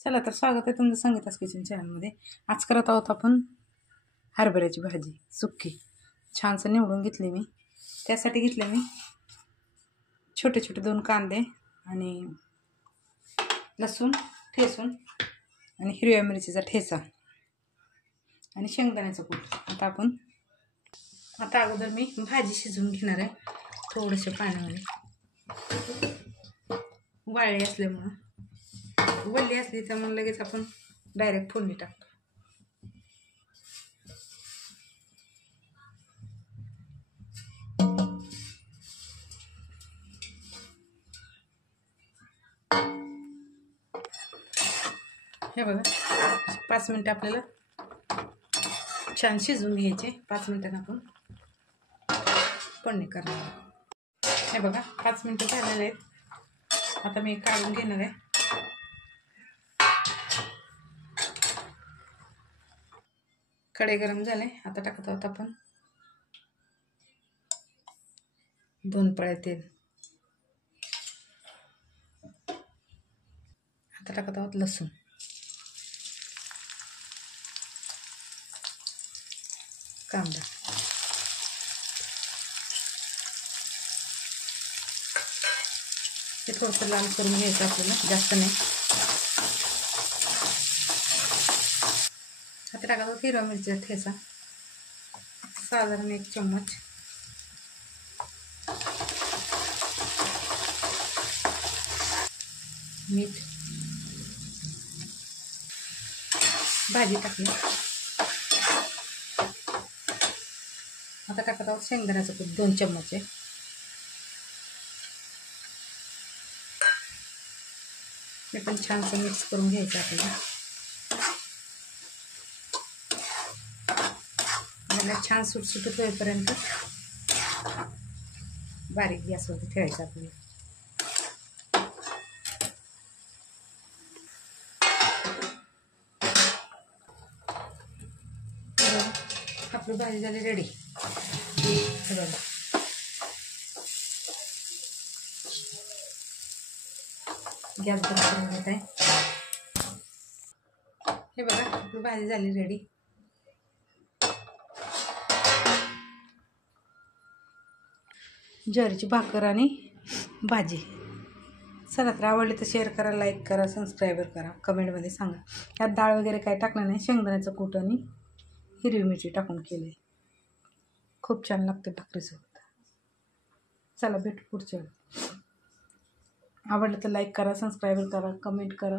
चला तर स्वागत आहे तुमचं संगीता's किचन चॅनलमध्ये। आज करत आहोत आपण हरभऱ्याची भाजी सुक्की। छानसं निवडून घेतली मी। त्यासाठी घेतले मी छोटे छोटे 2 कांदे आणि लसूण ठेचून आणि हिरव्या मिरचीचा ठेचा आणि शेंगदाण्याचं कूट। आता अगोदर मी भाजी शिजवून घेणार आहे थोडंसं पाण्यामध्ये। वाळली असल्यामुळे वल्ली असली तर मग लगेच आपण डायरेक्ट फोडणी टाकतो। हे बघा 5 मिनिटं आपल्याला छान शिजवून घ्यायचे। 5 मिनिटांनी आपण फोडणी करणार। हे बघा 5 मिनिटं झालेले आहेत। आता मी काढून घेणार आहे। कढई गरम झाले। आता टाकत आहोत आपण 2 पळ्या तेल। आता टाकत आहोत लसूण, कांदा, हे थोडंसं लाल करून घ्यायचं आपल्याला, जास्त नाही। आता टाकत आहोत हिरवा मिरचीचा ठेचा, साधारण 1 चम्मच। मीठ, भाजी टाकली। आता टाकत आहोत शेंगदाण्याचं कूट 2 चम्मच आहे। हे पण छानसं मिक्स करून घ्यायचं आपल्याला। याला छान सुटसुटीत होईपर्यंत बारीक गॅसवरती ठेवायचं आपल्याला। आपली भाजी झाली रेडी। गॅस बंद करून घेत आहे। हे बघा आपली भाजी झाली रेडी। ज्वारीची भाकर आणि भाजी। चला तर आवडली तर शेअर करा, लाईक करा, सबस्क्राईब करा, कमेंटमध्ये सांगा। यात डाळ वगैरे काही टाकलं नाही, शेंगदाण्याचं कूट आणि हिरवी मिरची टाकून केले। खूप छान लागते भाकरीसोबत। चला भेटू पुढच्या वेळी। आवडलं तर लाईक करा, सबस्क्राईब करा, कमेंट करा।